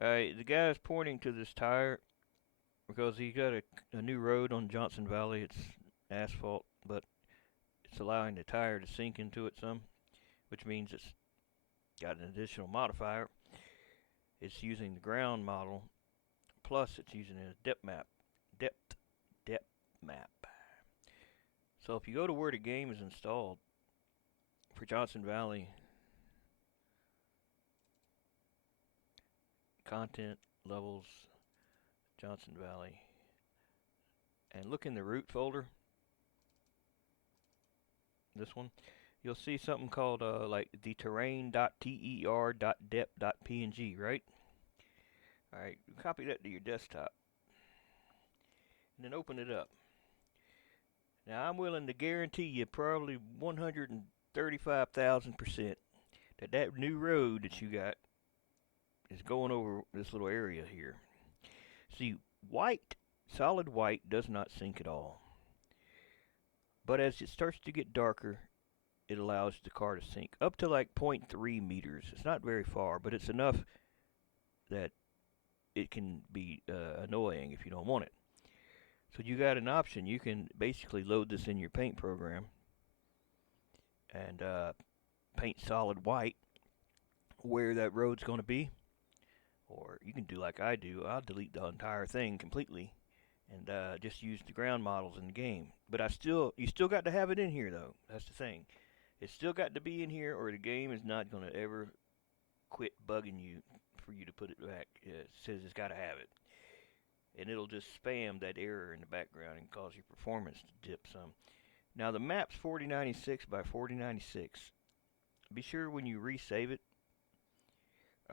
The guy's pointing to this tire because he got a new road on Johnson Valley. It's asphalt, but it's allowing the tire to sink into it some, which means it's got an additional modifier. It's using the ground model, plus it's using a depth depth map. So if you go to where the game is installed for Johnson Valley, content levels, Johnson Valley, and look in the root folder, this one, you'll see something called like the terrain.ter.dep.png, right? Alright, copy that to your desktop and then open it up. Now I'm willing to guarantee you probably 135,000% that that new road that you got is going over this little area here. See, white, solid white does not sink at all. But as it starts to get darker, it allows the car to sink up to like 0.3 meters. It's not very far, but it's enough that it can be annoying if you don't want it. So you got an option. You can basically load this in your paint program and paint solid white where that road's going to be. Or you can do like I do. I'll delete the entire thing completely and just use the ground models in the game. But you still got to have it in here though. That's the thing. It's still got to be in here, or the game is not going to ever quit bugging you for you to put it back. It says it's got to have it, and it'll just spam that error in the background and cause your performance to dip some. Now the map's 4096 by 4096. Be sure when you resave it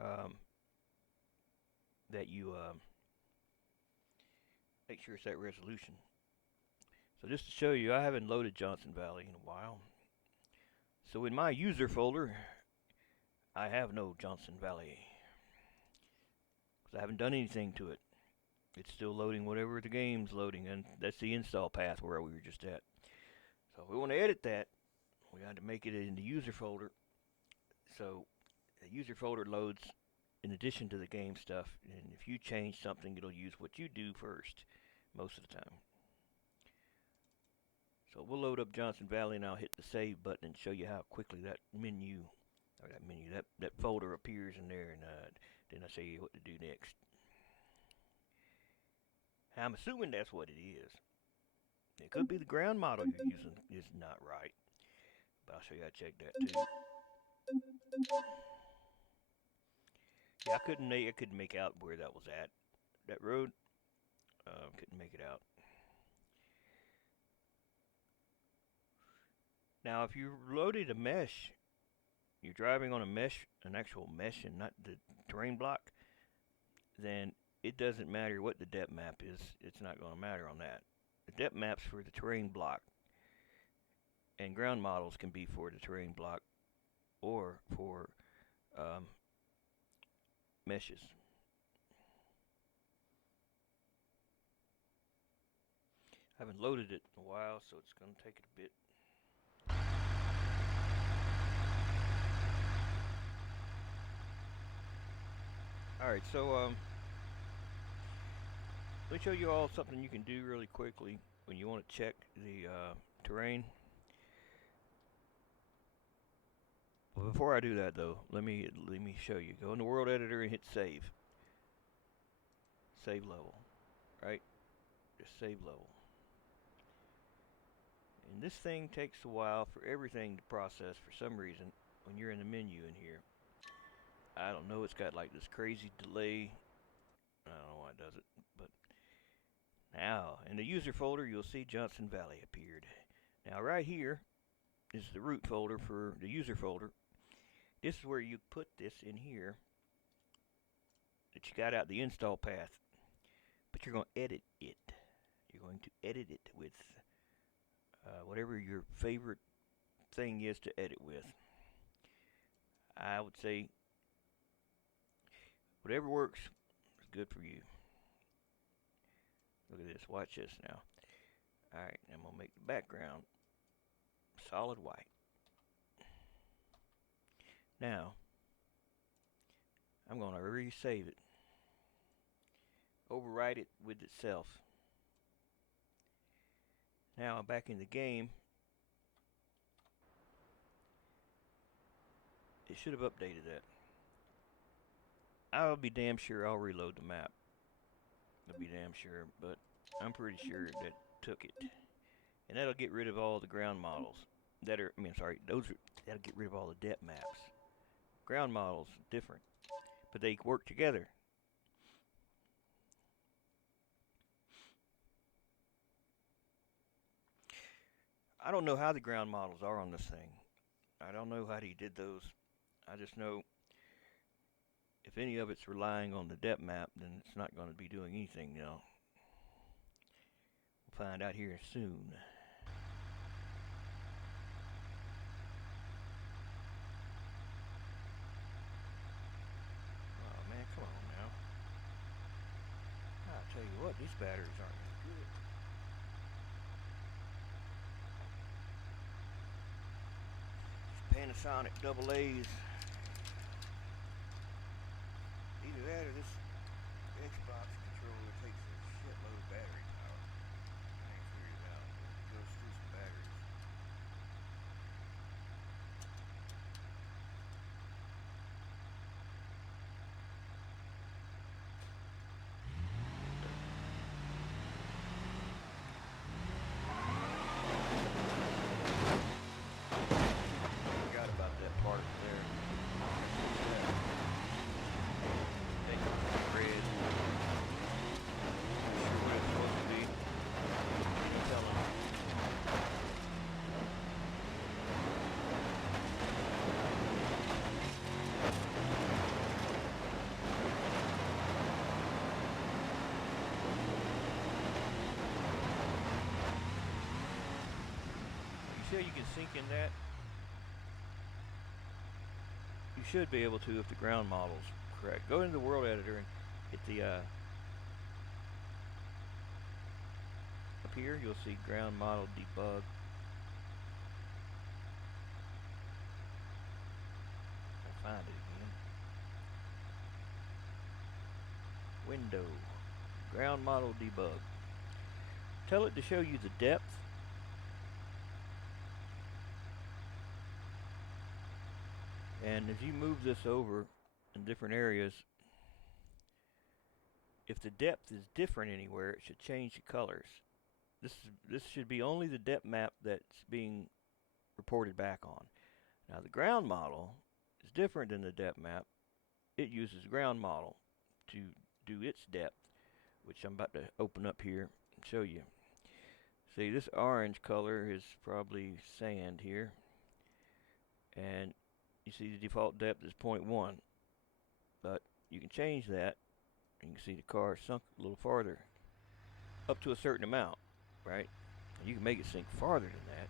um, that you make sure it's that resolution. So just to show you, I haven't loaded Johnson Valley in a while. So in my user folder, I have no Johnson Valley because I haven't done anything to it. It's still loading whatever the game's loading, and that's the install path where we were just at. So if we want to edit that, we got to make it in the user folder. So the user folder loads in addition to the game stuff, and if you change something, it'll use what you do first most of the time. So we'll load up Johnson Valley, and I'll hit the save button and show you how quickly that that folder appears in there, and then I'll show you what to do next. I'm assuming that's what it is. It could be the ground model you're using is not right, but I'll show you how to check that too. Yeah, I couldn't make out where that was at. That road, couldn't make it out. Now, if you loaded a mesh, you're driving on a mesh, an actual mesh, and not the terrain block, then it doesn't matter what the depth map is. It's not going to matter on that. The depth map's for the terrain block, and ground models can be for the terrain block or for meshes. I haven't loaded it in a while, so it's going to take it a bit. Alright, so let me show you all something you can do really quickly when you want to check the terrain. Well, before I do that though, let me show you. Go in the world editor and hit save. Save level. Right? Just save level. And this thing takes a while for everything to process for some reason when you're in the menu in here. I don't know, it's got like this crazy delay. I don't know why it does it, but now in the user folder you'll see Johnson Valley appeared. Now right here is the root folder for the user folder. This is where you put this in here that you got out the install path, but you're going to edit it. You're going to edit it with whatever your favorite thing is to edit with. I would say whatever works is good for you. Look at this. Watch this now. Alright, I'm going to make the background solid white. Now, I'm going to resave it. override it with itself. Now I'm back in the game. It should have updated that. I'll be damn sure I'll reload the map. I'll be damn sure, but I'm pretty sure that took it. And that'll get rid of all the ground models. That'll get rid of all the depth maps. Ground models, different. But they work together. I don't know how the ground models are on this thing. I don't know how he did those. I just know if any of it's relying on the depth map, then it's not going to be doing anything now. We'll find out here soon. Oh man, come on now. I'll tell you what, these batteries aren't any good. Panasonic double A's. Either that or this Xbox controller takes a shitload of battery power. I ain't figured it out. It goes through some batteries. Forgot about that part there. Make it red. Not sure what it's supposed to be. You tell them. You sure you can sink in that? You should be able to if the ground model's correct. Go into the world editor and hit the up here you'll see ground model debug. I'll find it again. Window. Ground model debug. Tell it to show you the depth. And as you move this over in different areas, if the depth is different anywhere, it should change the colors. This should be only the depth map that's being reported back on. Now the ground model is different than the depth map. It uses ground model to do its depth, which I'm about to open up here and show you. See, this orange color is probably sand here, and you see the default depth is 0.1, but you can change that. You can see the car sunk a little farther, up to a certain amount, right? And you can make it sink farther than that.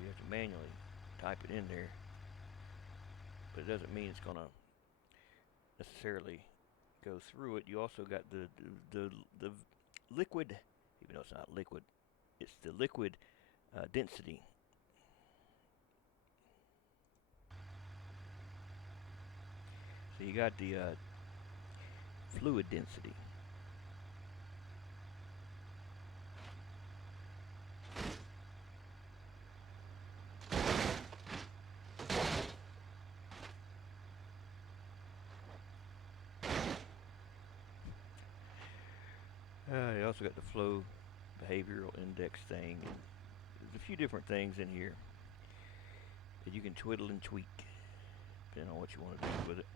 You have to manually type it in there, but it doesn't mean it's gonna necessarily go through it. You also got the liquid, even though it's not liquid, it's the liquid density. So you got the fluid density. You also got the flow behavioral index thing. There's a few different things in here that you can twiddle and tweak depending on what you want to do with it.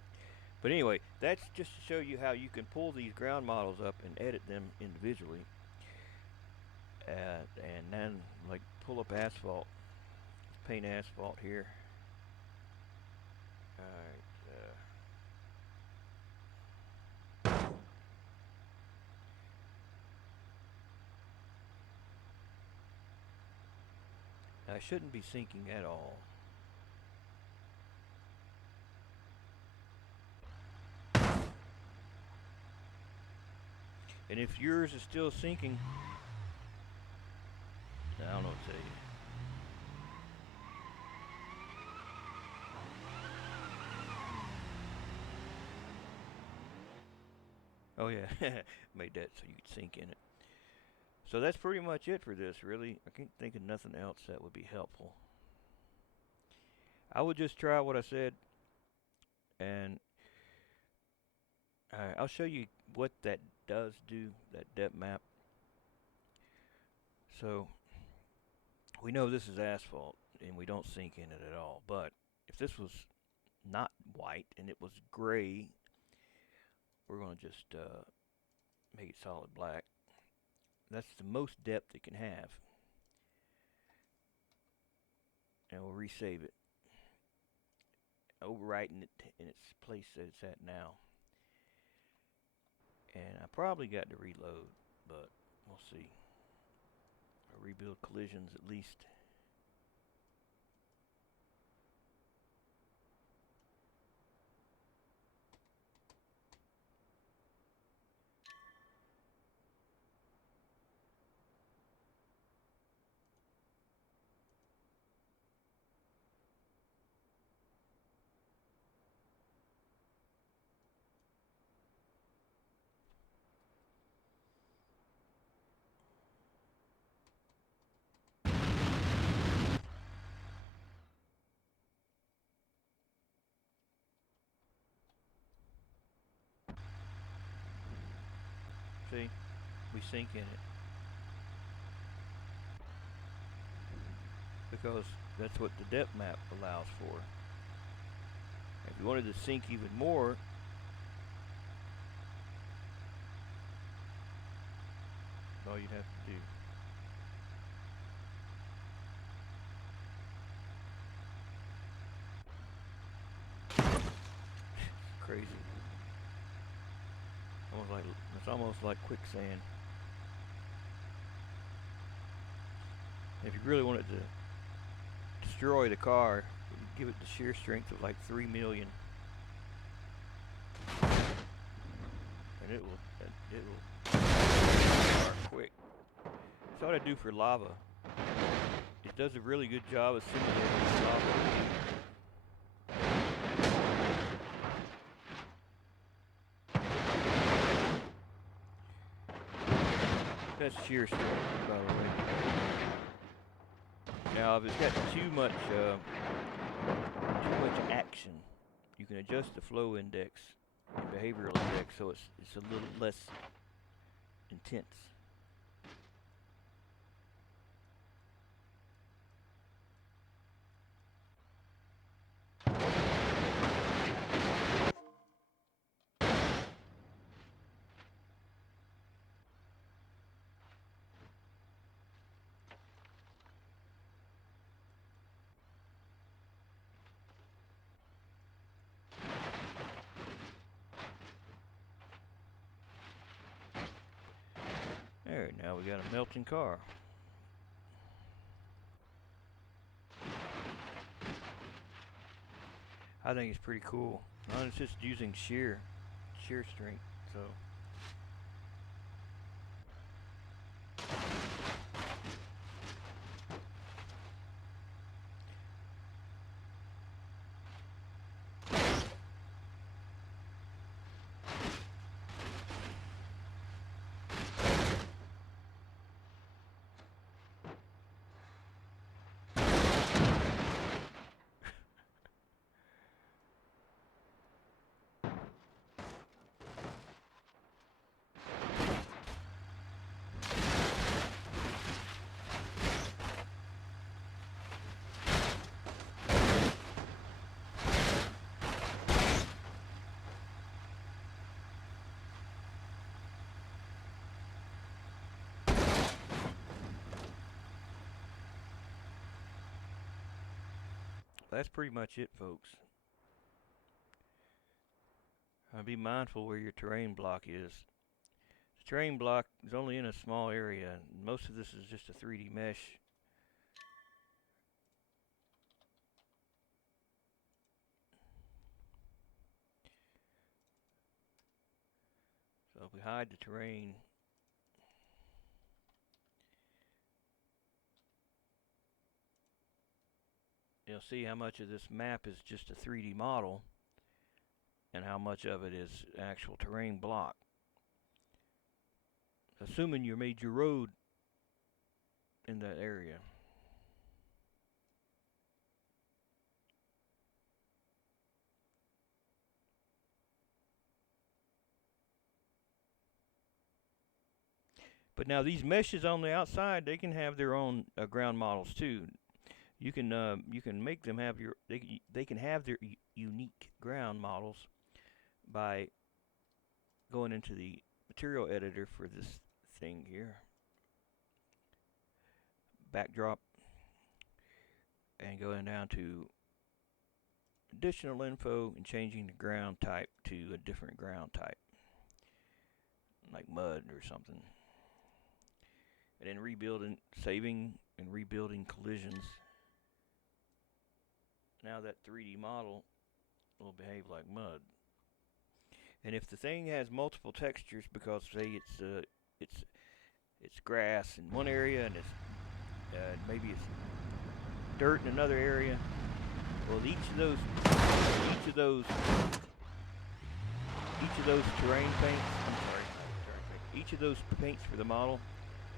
But anyway, that's just to show you how you can pull these ground models up and edit them individually. And then, like, pull up Asphalt. Let's paint Asphalt here. Alright. I shouldn't be sinking at all. And if yours is still sinking, I don't know what to tell you. Oh yeah, made that so you could sink in it. So that's pretty much it for this, really. I can't think of nothing else that would be helpful. I would just try what I said, and I'll show you what that does do, that depth map. So we know this is asphalt, and we don't sink in it at all. But if this was not white and it was gray, we're going to just make it solid black. That's the most depth it can have. And we'll resave it, overwriting it in its place that it's at now. And I probably got to reload, but we'll see. Or rebuild collisions at least. See, we sink in it because that's what the depth map allows for. If you wanted to sink even more, all you'd have to do. Crazy. Almost like it's almost like quicksand. If you really wanted to destroy the car, you give it the shear strength of like 3 million, and it will start quick. That's what I do for lava. It does a really good job of simulating lava. That's shear strength, by the way. Now, if it's got too much action, you can adjust the flow index and behavioral index so it's a little less intense. There, now we got a melting car. I think it's pretty cool. It's just using shear strength, so. That's pretty much it, folks. Be mindful where your terrain block is. The terrain block is only in a small area, and most of this is just a 3D mesh. So if we hide the terrain, you'll see how much of this map is just a 3D model and how much of it is actual terrain block. assuming you made your road in that area. But now these meshes on the outside, they can have their own ground models too. You can make them have your they can have their unique ground models by going into the material editor for this thing here, backdrop, and going down to additional info and changing the ground type to a different ground type, like mud or something. And then rebuilding, saving and rebuilding collisions. Now that 3D model will behave like mud. And if the thing has multiple textures, because say it's it's grass in one area and it's maybe it's dirt in another area, well each of those each of those terrain paints, I'm sorry, each of those paints for the model.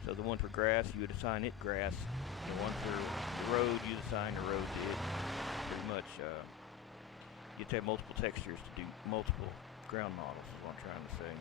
So the one for grass, you would assign it grass. The one for the road, you'd assign the road to it. Pretty much, you'd have multiple textures to do multiple ground models, is what I'm trying to say.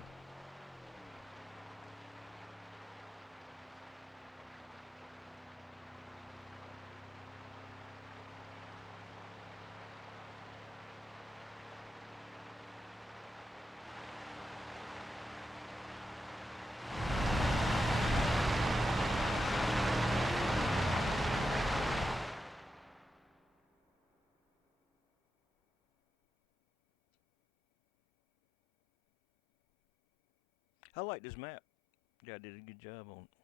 I like this map. Yeah, I did a good job on it.